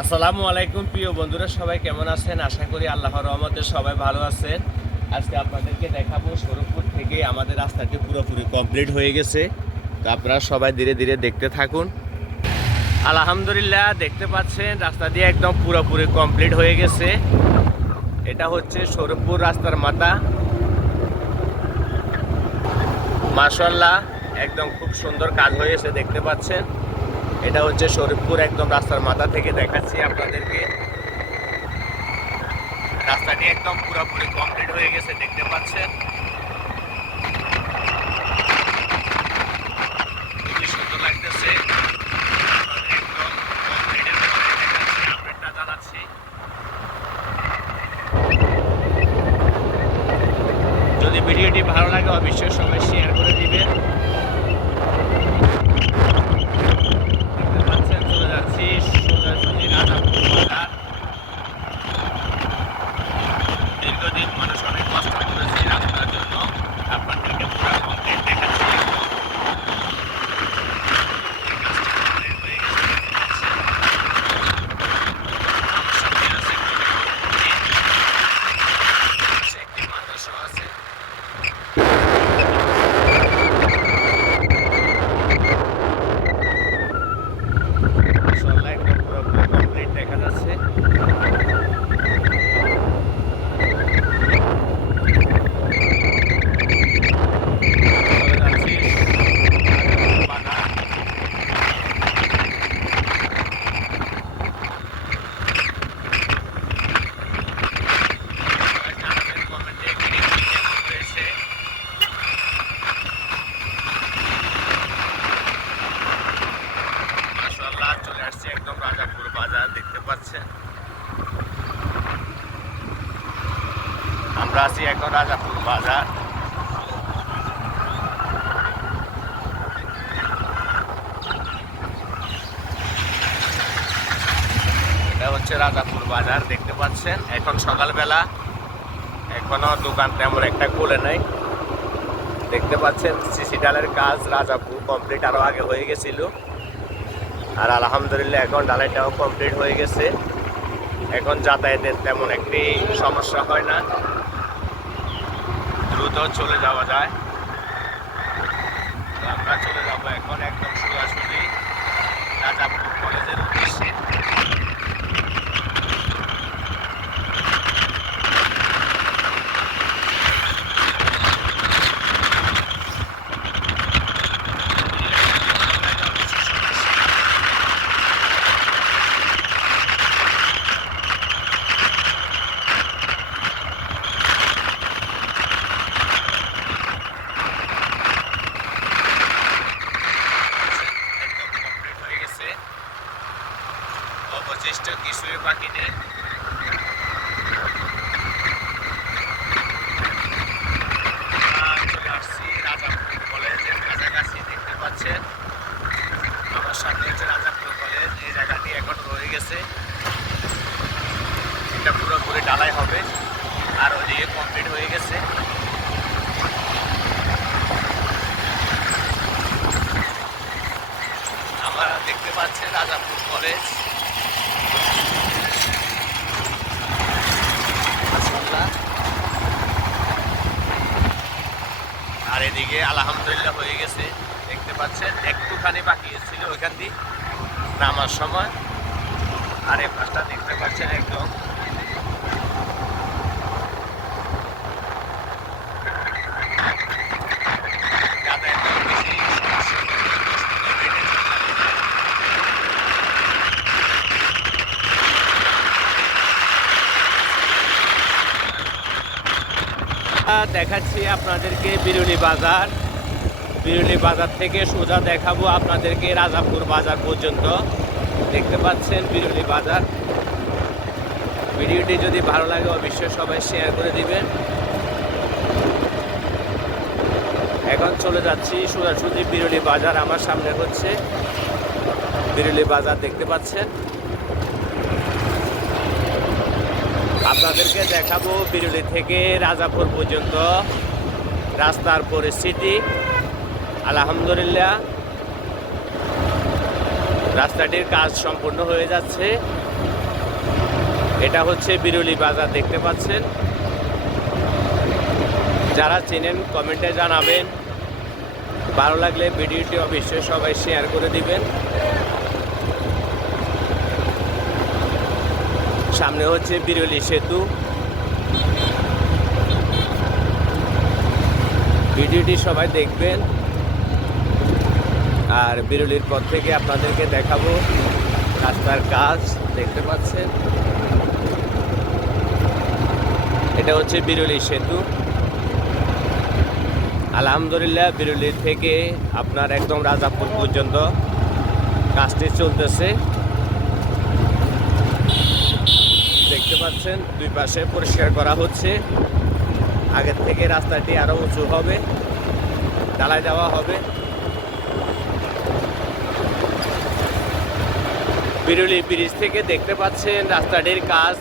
আসসালামু আলাইকুম, প্রিয় বন্ধুরা, সবাই কেমন আছেন? আশা করি আল্লাহর রহমতে সবাই ভালো আছেন। আজকে আপনাদেরকে দেখাবো স্বরূপপুর থেকে আমাদের রাস্তাটি পুরোপুরি কমপ্লিট হয়ে গেছে। তো আপনারা সবাই ধীরে ধীরে দেখতে থাকুন। আলহামদুলিল্লাহ, দেখতে পাচ্ছেন রাস্তা দিয়ে একদম পুরোপুরি কমপ্লিট হয়ে গেছে। এটা হচ্ছে স্বরূপপুর রাস্তার মাথা। মাশাল্লাহ একদম খুব সুন্দর কাজ হয়েছে দেখতে পাচ্ছেন। এটা হচ্ছে শরীফপুর একদম রাস্তার মাথা থেকে দেখাচ্ছি আপনাদেরকে। রাস্তাটি একদম পুরোপুরি কমপ্লিট হয়ে গেছে, দেখতে পাচ্ছেন? যদি ভিডিওটি ভালো লাগে, অবশ্যই সবাই শেয়ার করে দিবেন দেখতে পাচ্ছেন চলে যাচ্ছি সোজাসুজি রাজাপুর বাজার দীর্ঘদিন মানুষ অনেক কষ্ট করেছে এই রাস্তার জন্য আপনাদেরকে পুরো কমপ্লিট দেখাচ্ছি একদম। এই কাজটি complete হয়ে গেছে, দেখতে পাচ্ছেন। আমার সামনে আছে একটি মসজিদ। পাশে একটি মাদ্রাসা আছে মাশাআল্লাহ একদম পুরোপুরি কমপ্লিট দেখা যাচ্ছে চলে যাচ্ছি বাজার। সবাই জানাবেন কমেন্টে ভিডিওটি কেমন হয়েছে মাশাআল্লাহ চলে আসছে একদম রাজাপুর বাজার দেখতে পাচ্ছেন আমরা আছি এখন রাজাপুর বাজার এটা হচ্ছে রাজাপুর বাজার, দেখতে পাচ্ছেন? এখন সকালবেলা এখনও দোকান তেমন একটা খুলে নাই। দেখতে পাচ্ছেন, সিসি ডালের কাজ রাজাপুর কমপ্লিট আরও আগে হয়ে গেছিল। আর আলহামদুলিল্লাহ এখন ডালাইটাও কমপ্লিট হয়ে গেছে। এখন যাতায়াতের তেমন একটি সমস্যা হয় না। দ্রুত চলে যাওয়া যায়। আমরা চলে যাব এখন একদম সোজাসুজি রাজাপুর কলেজের উদ্দেশ্যে একদম কমপ্লিট হয়ে গেছে অবশিষ্ট কিছুই বাকি নেই আমরা চলে আসছি রাজাপুর কলেজের কাছাকাছি দেখতে পাচ্ছেন আমার সামনে হচ্ছে রাজাপুর কলেজ এই জায়গাটি এখন রয়ে গেছে। এটা পুরোপুরি ডালাই হবে। আর কমপ্লিট হয়ে গেছে। দেখতে পাচ্ছেন রাজাপুর কলেজ মাশাআল্লাহ। আর এদিকে আলহামদুলিল্লাহ হয়ে গেছে। দেখতে পাচ্ছেন, একটুখানি বাকি ছিল ওইখান দিয়ে নামার সময়। আর এ পাশটা দেখতে পাচ্ছেন একদম যাতায়াতের বেশি সমস্যা নেই, সুন্দর হেঁটে চলে যাওয়া যায়। আহ, দেখাচ্ছি আপনাদেরকে বিরুলি বাজার। বিরুলি বাজার থেকে সোজা দেখাবো আপনাদেরকে রাজাপুর বাজার পর্যন্ত। দেখতে পাচ্ছেন বিরুলি বাজার। ভিডিওটি যদি ভালো লাগে অবশ্যই সবাই শেয়ার করে দিবেন। এখন চলে যাচ্ছি সোজাসুজি বিরুলি বাজার। আমার সামনে হচ্ছে বিরুলি বাজার, দেখতে পাচ্ছেন? আপনাদেরকে দেখাবো বিরুলি থেকে রাজাপুর পর্যন্ত রাস্তার পরিস্থিতি। আলহামদুলিল্লাহ। রাস্তাটির কাজ সম্পূর্ণ হয়ে যাচ্ছে। এটা হচ্ছে বিরুলি বাজার, দেখতে পাচ্ছেন? যারা চেনেন, কমেন্টে জানাবেন। ভালো লাগলে ভিডিওটি অবশ্যই সবাই শেয়ার করে দিবেন। সামনে হচ্ছে বিরলি সেতু। ভিডিওটি সবাই দেখবেন। আর বিরলির পর থেকে আপনাদেরকে দেখাবো রাস্তার কাজ, দেখতে পাচ্ছেন? এটা হচ্ছে বিরলি সেতু। আলহামদুলিল্লাহ বিরলির থেকে আপনার একদম রাজাপুর পর্যন্ত কাজটি চলতেছে দেখতে পাচ্ছেন দুই পাশে পরিষ্কার করা হচ্ছে। আগের থেকে রাস্তাটি আরও উঁচু হবে, ঢালাই দেওয়া হবে। বিরুলি ব্রিজ থেকে দেখতে পাচ্ছেন রাস্তাটির কাজ।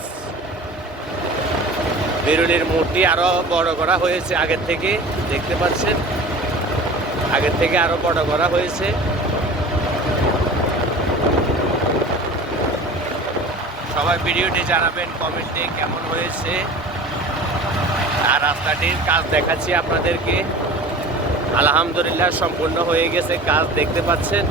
বিরুলির মূর্তি আরও বড় করা হয়েছে আগের থেকে, দেখতে পাচ্ছেন। আগের থেকে আরও বড় করা হয়েছে। সবাই ভিডিওটি জানাবেন, কমেন্টে কেমন হয়েছে। আর রাস্তাটির কাজ দেখাচ্ছি আপনাদেরকে। আলহামদুলিল্লাহ সম্পূর্ণ হয়ে গেছে কাজ, দেখতে পাচ্ছেন?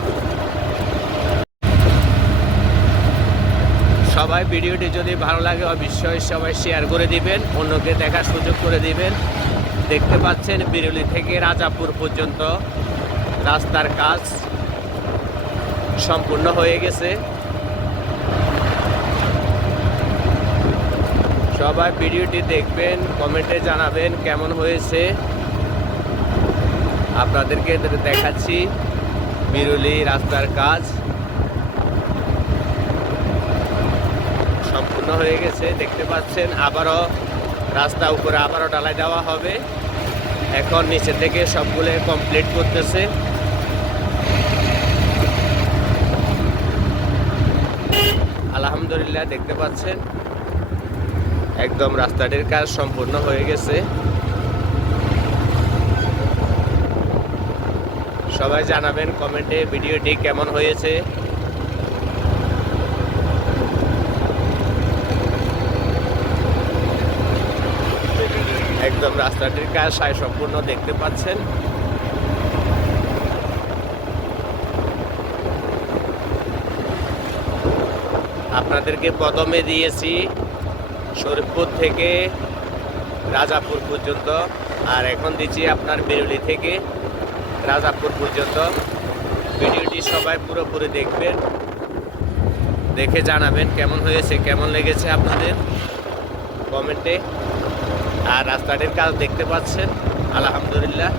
সবাই ভিডিওটি যদি ভালো লাগে, অবশ্যই সবাই শেয়ার করে দিবেন, অন্যকে দেখার সুযোগ করে দিবেন। দেখতে পাচ্ছেন, বিরুলি থেকে রাজাপুর পর্যন্ত রাস্তার কাজ সম্পূর্ণ হয়ে গেছে। সবাই ভিডিওটি দেখবেন, কমেন্টে জানাবেন কেমন হয়েছে। আপনাদেরকে দেখাচ্ছি বিরুলি রাস্তার কাজ। সম্পূর্ণ হয়ে গেছে, দেখতে পাচ্ছেন, আবারও রাস্তা উপরে আবারও ডালাই দেওয়া হবে। এখন নিচে থেকে সবগুলো কমপ্লিট করতেছে। আলহামদুলিল্লাহ, দেখতে পাচ্ছেন। একদম রাস্তাটির কাজ সম্পূর্ণ হয়ে গেছে। সবাই জানাবেন কমেন্টে ভিডিওটি কেমন হয়েছে। একদম রাস্তাটির কাজ সায় সম্পূর্ণ দেখতে পাচ্ছেন। আপনাদেরকে প্রথমে দিয়েছি শরীফপুর থেকে রাজাপুর পর্যন্ত। আর এখন দিচ্ছি আপনার বেরুলি থেকে রাজাপুর পর্যন্ত। ভিডিওটি সবাই পুরোপুরি দেখবেন, দেখে জানাবেন কেমন হয়েছে, কেমন লেগেছে আপনাদের কমেন্টে। আর রাস্তাটির কাজ দেখতে পাচ্ছেন, আলহামদুলিল্লাহ,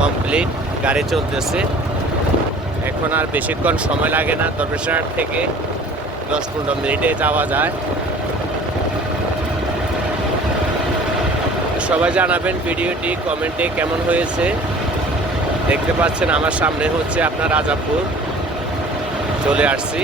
কমপ্লিট, গাড়ি চলতেছে। এখন আর বেশিক্ষণ সময় লাগে না, দরবেশার থেকে দশ পনেরো মিনিটে যাওয়া যায়। সবাই জানাবেন ভিডিওটি, কমেন্টে কেমন হয়েছে। দেখতে পাচ্ছেন আমার সামনে হচ্ছে আপনার রাজাপুর। চলে আসছি।